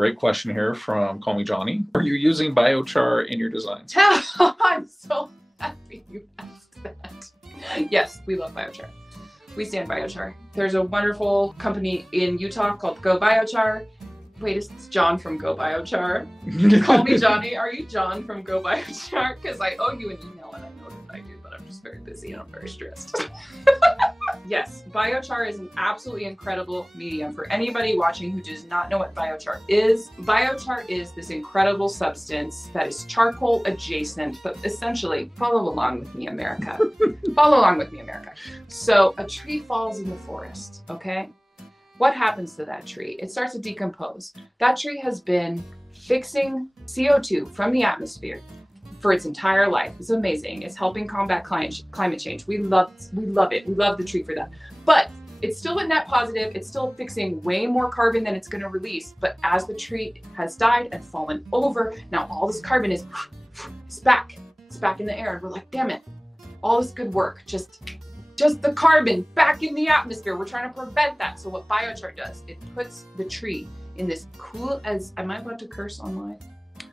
Great question here from Call Me Johnny. Are you using biochar in your designs? I'm so happy you asked that. Yes, we love biochar. We stand biochar. There's a wonderful company in Utah called GoBiochar. Wait, it's John from GoBiochar. Call me Johnny. Are you John from GoBiochar? Because I owe you an email and I know that I do, but I'm just very busy and I'm very stressed. Yes, biochar is an absolutely incredible medium. For anybody watching who does not know what biochar is this incredible substance that is charcoal adjacent, but essentially, follow along with me, America. Follow along with me, America. So a tree falls in the forest, okay? What happens to that tree? It starts to decompose. That tree has been fixing CO2 from the atmosphere for its entire life. It's amazing. It's helping combat climate change. We love it. We love the tree for that. But it's still a net positive. It's still fixing way more carbon than it's going to release. But as the tree has died and fallen over, now all this carbon is back. It's back in the air. And we're like, damn it. All this good work, just the carbon back in the atmosphere. We're trying to prevent that. So what biochar does, it puts the tree in this cool as, am I about to curse online?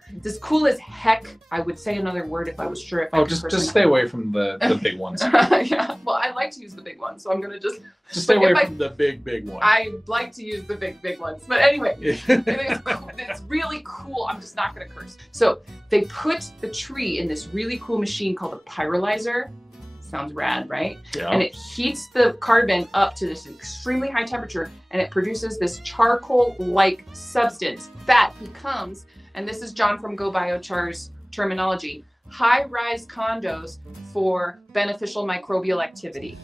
This cool as heck, I would say another word if I was sure if I just stay away from the big ones. Yeah, well, I like to use the big ones, so I'm gonna just stay away from the big one. I like to use the big ones, but anyway, it's really cool. I'm just not gonna curse. So they put the tree in this really cool machine called a pyrolyzer. Sounds rad, right? Yeah. And it heats the carbon up to this extremely high temperature, and it produces this charcoal-like substance that becomes, and this is John from GoBiochar's terminology, high-rise condos for beneficial microbial activity.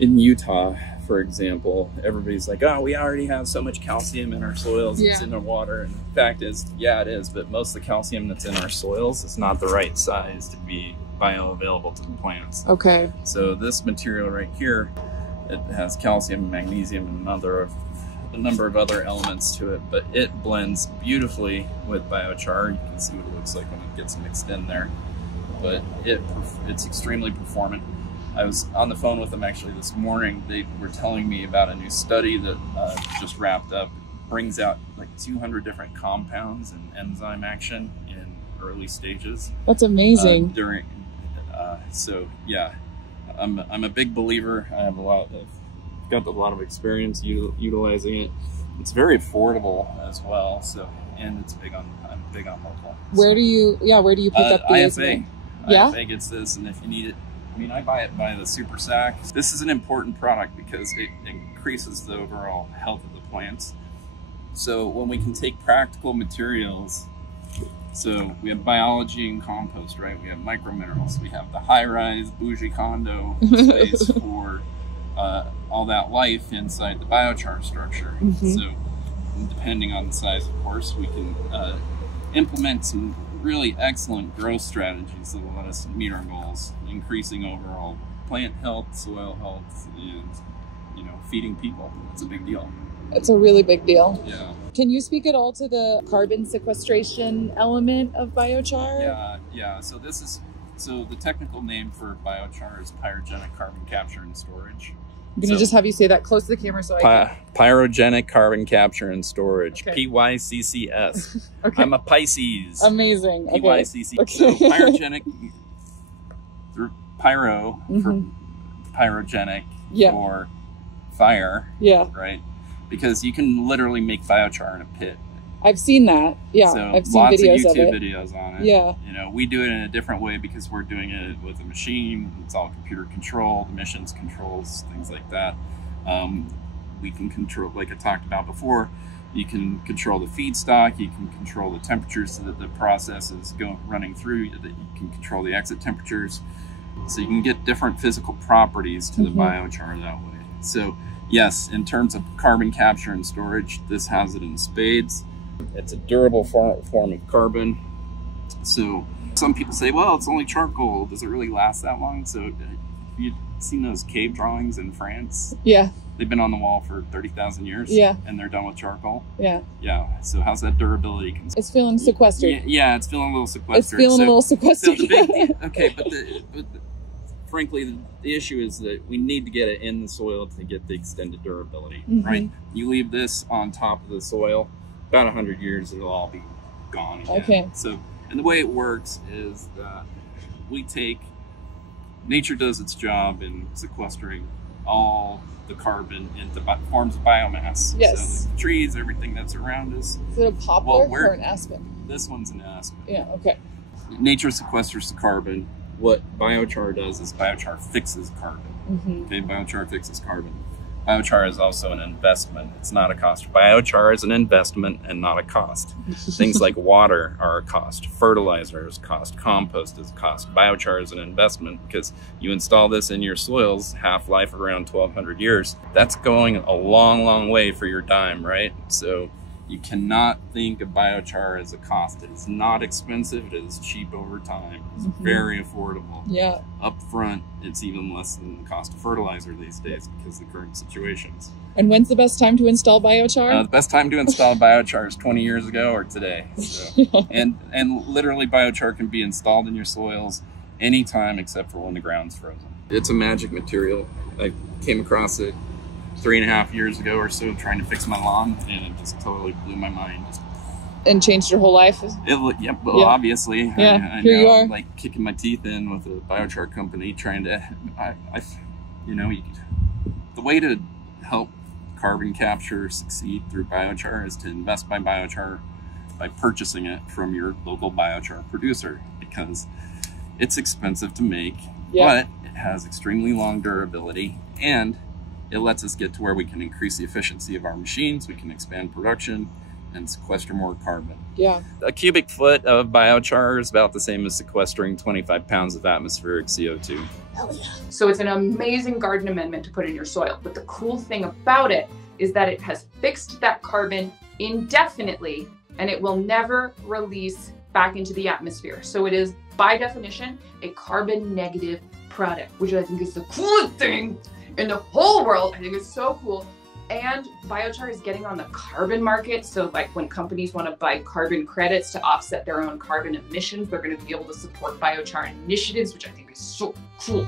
In Utah, for example, everybody's like, oh, we already have so much calcium in our soils, it's in our water. And the fact is, yeah, it is, but most of the calcium that's in our soils is not the right size to be bioavailable to the plants. Okay. So this material right here, it has calcium, magnesium, and a number of other elements to it, but it blends beautifully with biochar. You can see what it looks like when it gets mixed in there, but it's extremely performant. I was on the phone with them actually this morning. They were telling me about a new study that just wrapped up. It brings out like 200 different compounds and enzyme action in early stages. That's amazing. So yeah, I'm a big believer. I have got a lot of experience utilizing it. It's very affordable as well. So, and it's I'm big on local. Where do you pick up the IFA? Yeah, IFA gets this, and if you need it, I mean, I buy it by the super sack. This is an important product because it increases the overall health of the plants. So when we can take practical materials, so we have biology and compost, right? We have microminerals. We have the high-rise bougie condo space for all that life inside the biochar structure. Mm-hmm. So depending on the size, of course, we can implement some really excellent growth strategies that will let us meet our goals, increasing overall plant health, soil health, and feeding people. It's a big deal. It's a really big deal. Yeah. Can you speak at all to the carbon sequestration element of biochar? Yeah. So the technical name for biochar is pyrogenic carbon capture and storage. I'm gonna just have you say that close to the camera so I can. Pyrogenic carbon capture and storage. Okay. PYCCS. Okay. I'm a Pisces. Amazing. PYCC. Okay. So pyrogenic, pyro for pyrogenic for fire. Yeah. Right. Because you can literally make biochar in a pit. I've seen that. Yeah, so I've seen videos of it. Lots of YouTube videos on it. Yeah. We do it in a different way because we're doing it with a machine. It's all computer controlled, emissions controls, things like that. We can control, like I talked about before, you can control the feedstock, you can control the temperatures so that the process is running through, that you can control the exit temperatures. So you can get different physical properties to the biochar that way. So yes, in terms of carbon capture and storage, this has it in spades. It's a durable form of carbon. So some people say, well, it's only charcoal. Does it really last that long? So have you seen those cave drawings in France? Yeah. They've been on the wall for 30,000 years. Yeah. And they're done with charcoal. Yeah. Yeah. So how's that durability? It's feeling sequestered. Yeah, it's feeling a little sequestered. It's feeling a little sequestered. Okay, but frankly, the issue is that we need to get it in the soil to get the extended durability, right? You leave this on top of the soil, about 100 years, it'll all be gone again. Okay. So, and the way it works is that nature does its job in sequestering all the carbon into forms of biomass. Yes. So the trees, everything that's around us. Is it a poplar or an aspen? This one's an aspen. Yeah, okay. Nature sequesters the carbon. What biochar does is biochar fixes carbon. Mm-hmm. Okay, biochar fixes carbon. Biochar is also an investment. It's not a cost. Biochar is an investment and not a cost. Things like water are a cost. Fertilizer is a cost. Compost is a cost. Biochar is an investment because you install this in your soils, half-life around 1,200 years. That's going a long, long way for your dime, right? So you cannot think of biochar as a cost. It is not expensive. It is cheap over time. It's very affordable. Yeah. Up front, it's even less than the cost of fertilizer these days because of the current situations. And when's the best time to install biochar? The best time to install biochar is 20 years ago or today. So, and literally biochar can be installed in your soils anytime except for when the ground's frozen. It's a magic material. I came across it 3.5 years ago or so trying to fix my lawn, and it just totally blew my mind. And changed your whole life? Obviously. Yeah, I here know, you are. like kicking my teeth in with a biochar company trying to, the way to help carbon capture succeed through biochar is to invest by biochar by purchasing it from your local biochar producer, because it's expensive to make, but it has extremely long durability, and it lets us get to where we can increase the efficiency of our machines, we can expand production, and sequester more carbon. Yeah. A cubic foot of biochar is about the same as sequestering 25 pounds of atmospheric CO2. Hell yeah. So it's an amazing garden amendment to put in your soil. But the cool thing about it is that it has fixed that carbon indefinitely, and it will never release back into the atmosphere. So it is, by definition, a carbon negative product, which I think is the coolest thing in the whole world. I think it's so cool. And biochar is getting on the carbon market. So like when companies want to buy carbon credits to offset their own carbon emissions, they're going to be able to support biochar initiatives, which I think is so cool.